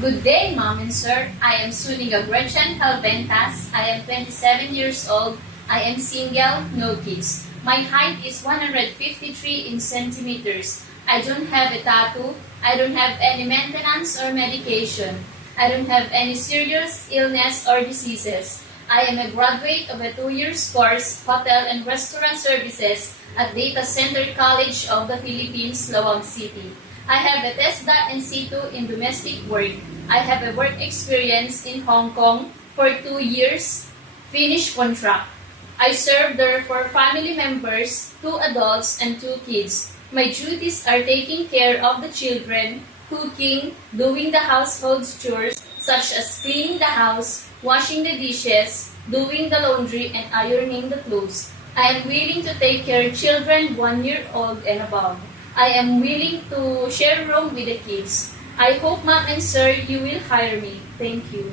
Good day, Mom and Sir. I am Suniga Gretchen Calventas. I am 27 years old. I am single, no kids. My height is 153 in centimeters. I don't have a tattoo. I don't have any maintenance or medication. I don't have any serious illness or diseases. I am a graduate of a 2-year course, Hotel and Restaurant Services at Data Center College of the Philippines, Lawag City. I have a TESDA and C2 in domestic work. I have a work experience in Hong Kong for 2 years, finished contract. I serve there for family members, 2 adults and 2 kids. My duties are taking care of the children, cooking, doing the household chores such as cleaning the house, washing the dishes, doing the laundry, and ironing the clothes. I am willing to take care of children 1 year old and above. I am willing to share room with the kids. I hope, Mom and Sir, you will hire me. Thank you.